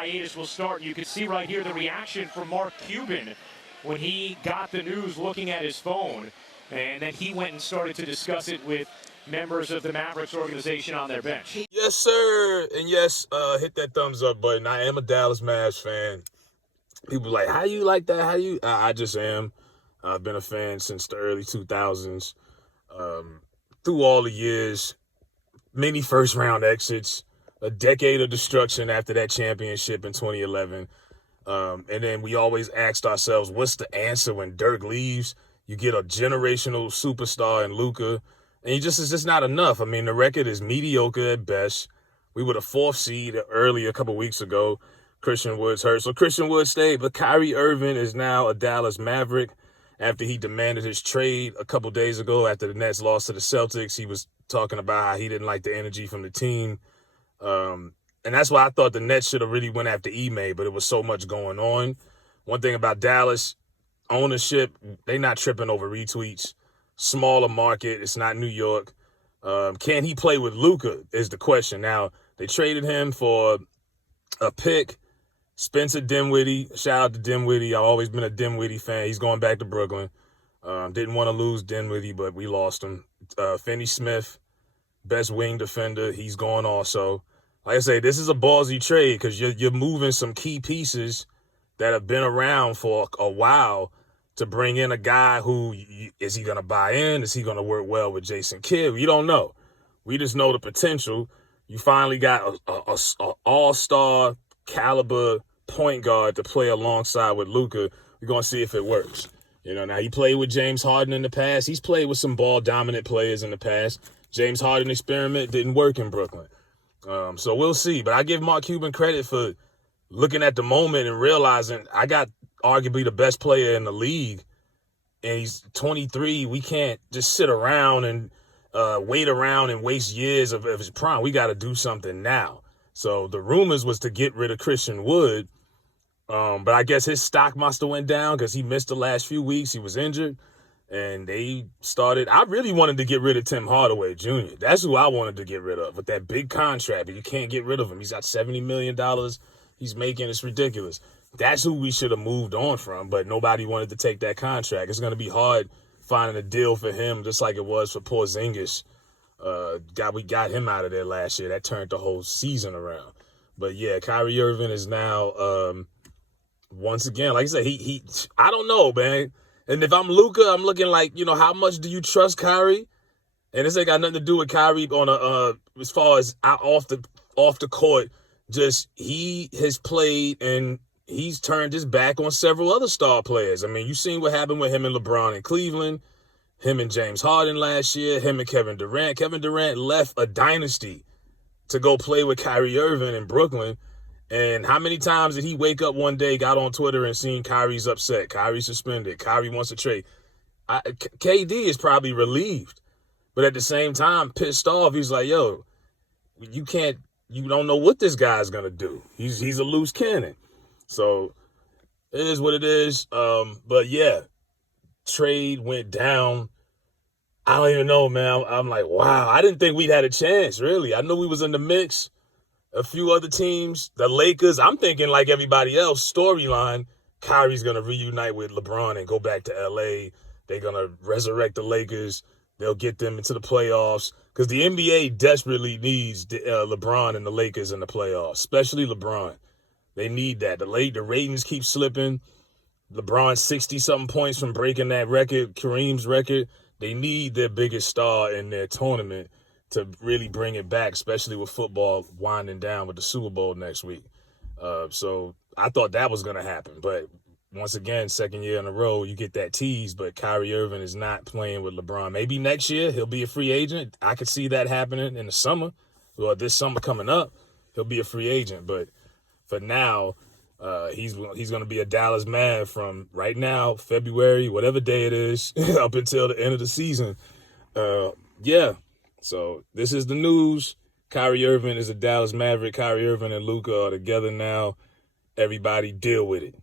hiatus will start. You can see right here the reaction from Mark Cuban when he got the news looking at his phone. And then he went and started to discuss it with members of the Mavericks organization on their bench. Yes, sir. And yes, hit that thumbs up button. I am a Dallas Mavs fan. People like, how you like that? How you? I just am. I've been a fan since the early 2000s. Through all the years, many first-round exits, a decade of destruction after that championship in 2011. And then we always asked ourselves, what's the answer when Dirk leaves? You get a generational superstar in Luka, and it's just not enough. I mean, the record is mediocre at best. We were the 4th seed early a couple weeks ago. Christian Wood's hurt, so Christian Wood stayed. But Kyrie Irving is now a Dallas Maverick after he demanded his trade a couple days ago after the Nets lost to the Celtics. He was talking about how he didn't like the energy from the team. And that's why I thought the Nets should have really went after Ime, but it was so much going on. One thing about Dallas, ownership, they not tripping over retweets. Smaller market, it's not New York. Can he play with Luka is the question. Now, they traded him for a pick, Spencer Dinwiddie. Shout out to Dinwiddie. I've always been a Dinwiddie fan. He's going back to Brooklyn. Didn't want to lose Dinwiddie, but we lost him. Finney Smith, best wing defender. He's gone also. Like I say, this is a ballsy trade because you're moving some key pieces that have been around for a while to bring in a guy who, is he going to buy in? Is he going to work well with Jason Kidd? We don't know. We just know the potential. You finally got a all-star caliber point guard to play alongside with Luka. We're going to see if it works. You know, now he played with James Harden in the past. He's played with some ball-dominant players in the past. James Harden experiment didn't work in Brooklyn. So we'll see. But I give Mark Cuban credit for looking at the moment and realizing I got arguably the best player in the league, and he's 23. We can't just sit around and wait around and waste years of his prime. We got to do something now. So the rumors was to get rid of Christian Wood, but I guess his stock must have went down because he missed the last few weeks. He was injured, and they started. I really wanted to get rid of Tim Hardaway Jr. That's who I wanted to get rid of with that big contract, but you can't get rid of him. He's got $70 million he's making. It's ridiculous. That's who we should have moved on from, but nobody wanted to take that contract. It's going to be hard finding a deal for him, just like it was for Porzingis. We got him out of there last year. That turned the whole season around. But yeah, Kyrie Irving is now, once again, like I said, I don't know, man. And if I'm Luka, I'm looking like, how much do you trust Kyrie? And this ain't got nothing to do with Kyrie on as far as off the court. Just he has played and he's turned his back on several other star players. I mean, you've seen what happened with him and LeBron in Cleveland, him and James Harden last year, him and Kevin Durant. Kevin Durant left a dynasty to go play with Kyrie Irving in Brooklyn. And how many times did he wake up one day, got on Twitter and seen Kyrie's upset, Kyrie suspended, Kyrie wants to trade? KD is probably relieved, but at the same time, pissed off. He's like, yo, you don't know what this guy's going to do. He's a loose cannon. So it is what it is. But yeah, trade went down. I don't even know, man. I'm like, wow. I didn't think we'd had a chance, really. I knew we was in the mix. A few other teams, the Lakers, I'm thinking like everybody else, storyline, Kyrie's going to reunite with LeBron and go back to L.A. They're going to resurrect the Lakers. They'll get them into the playoffs because the NBA desperately needs LeBron and the Lakers in the playoffs, especially LeBron. They need that. The ratings keep slipping. LeBron 60-something points from breaking that record, Kareem's record. They need their biggest star in their tournament to really bring it back, especially with football winding down with the Super Bowl next week. So I thought that was going to happen. But once again, second year in a row, you get that tease, but Kyrie Irving is not playing with LeBron. Maybe next year he'll be a free agent. I could see that happening in the summer. Well, this summer coming up, he'll be a free agent. But for now, he's going to be a Dallas man from right now, February, whatever day it is, up until the end of the season. Yeah. So this is the news. Kyrie Irving is a Dallas Maverick. Kyrie Irving and Luka are together now. Everybody deal with it.